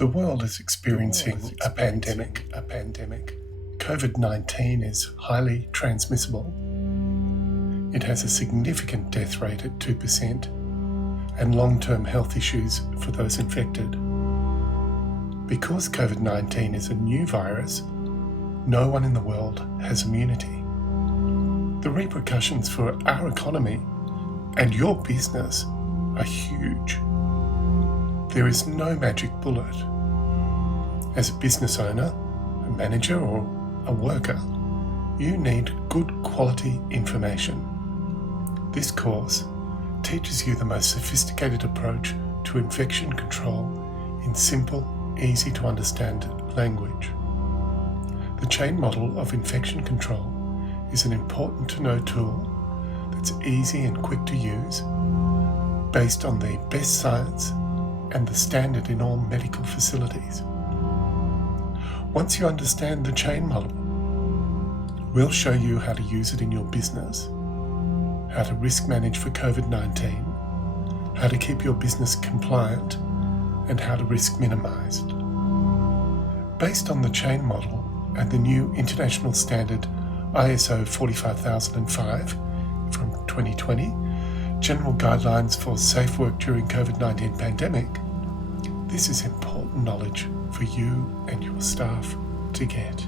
The world is experiencing a pandemic. COVID-19 is highly transmissible. It has a significant death rate at 2% and long-term health issues for those infected. Because COVID-19 is a new virus, no one in the world has immunity. The repercussions for our economy and your business are huge. There is no magic bullet. As a business owner, a manager or a worker, you need good quality information. This course teaches you the most sophisticated approach to infection control in simple, easy to understand language. The chain model of infection control is an important to know tool that's easy and quick to use, based on the best science and the standard in all medical facilities. Once you understand the chain model, we'll show you how to use it in your business, how to risk manage for COVID-19, how to keep your business compliant, and how to risk minimise. Based on the chain model and the new international standard ISO 45005 from 2020, General Guidelines for Safe Work During COVID-19 Pandemic, this is important knowledge for you and your staff to get.